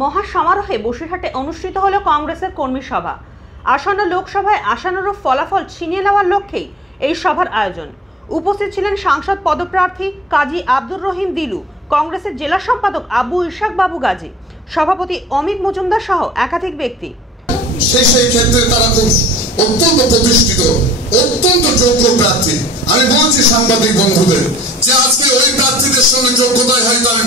মহা সমারোহে বসিরহাটে অনুষ্ঠিত হলো কংগ্রেসের কর্মী সভা। আসন্ন লোকসভায় আশানুরূপ ফলাফল ছিনিয়ে নেওয়ার লক্ষ্যেই এই সভার আয়োজন। উপস্থিত ছিলেন সাংসদ পদপ্রার্থী কাজী আব্দুর রহিম দিলু, কংগ্রেসের জেলা সম্পাদক আবু ইশাক বাবু গাজী, সভাপতি অমিত মজুমদার সহ একাধিক ব্যক্তি। সেই সেই ক্ষেত্রে তারা খুব অত্যন্ত প্রতিষ্ঠিত, অত্যন্ত যোগ্য প্রার্থী। আমি বলছি সাংবাদিক বন্ধুদের, যে আজকে ওই প্রার্থীদের সঙ্গে যোগ্যতায় আমি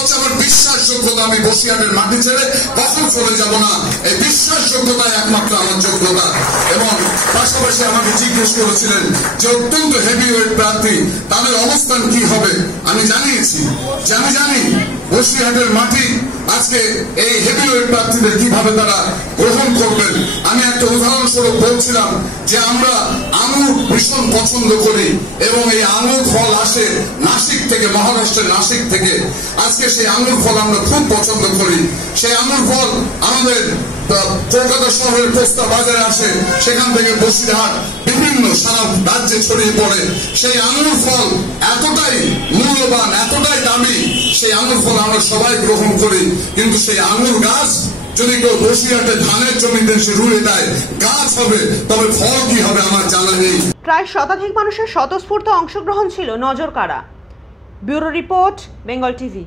হচ্ছে আমার বিশ্বাস যোগ্যতা আমি বসিয়ারের মাটি ছেড়ে কখন চলে যাব না। এই বিশ্বাসযোগ্যতাই একমাত্র আমার যোগ্যতা। এবং পাশাপাশি আমাকে জিজ্ঞেস করেছিলেন যে, অত্যন্ত হেভিওয়েট প্রার্থী, তাদের অবস্থান কি হবে? আমি জানিয়েছি যে, আমি জানি বসিরহাটের মাটি আজকে এই হেভিওয়েট প্রার্থীদের কীভাবে তারা গ্রহণ করবেন? আমি একটা উদাহরণস্বরূপ বলছিলাম যে আমরা আঙুর ভীষণ পছন্দ করি এবং এই আঙুর ফল আসে নাসিক থেকে, মহারাষ্ট্রের নাসিক থেকে। আজকে সেই আঙুর ফল আমরা খুব পছন্দ করি। সেই আঙুর ফল আমাদের কলকাতা শহরের পোস্তা বাজারে আসে, সেখান থেকে বসিরহাট বিভিন্ন সারা রাজ্যে ছড়িয়ে পড়ে। সেই আঙুর ফল এতটাই মূল্যবান, এতটাই দামি সেই আঙুর ফল আমরা সবাই গ্রহণ করি। কিন্তু সেই আঙুর গাছ যদি কেউ বসিয়াতে ধানের জমিতে সে রুয়ে দেয়, গাছ হবে, তবে ফল কি হবে আমার জানা নেই। প্রায় শতাধিক মানুষের স্বতঃস্ফূর্ত অংশগ্রহণ ছিল নজর কাড়া ব্যুরো রিপোর্ট, বেঙ্গল টিভি।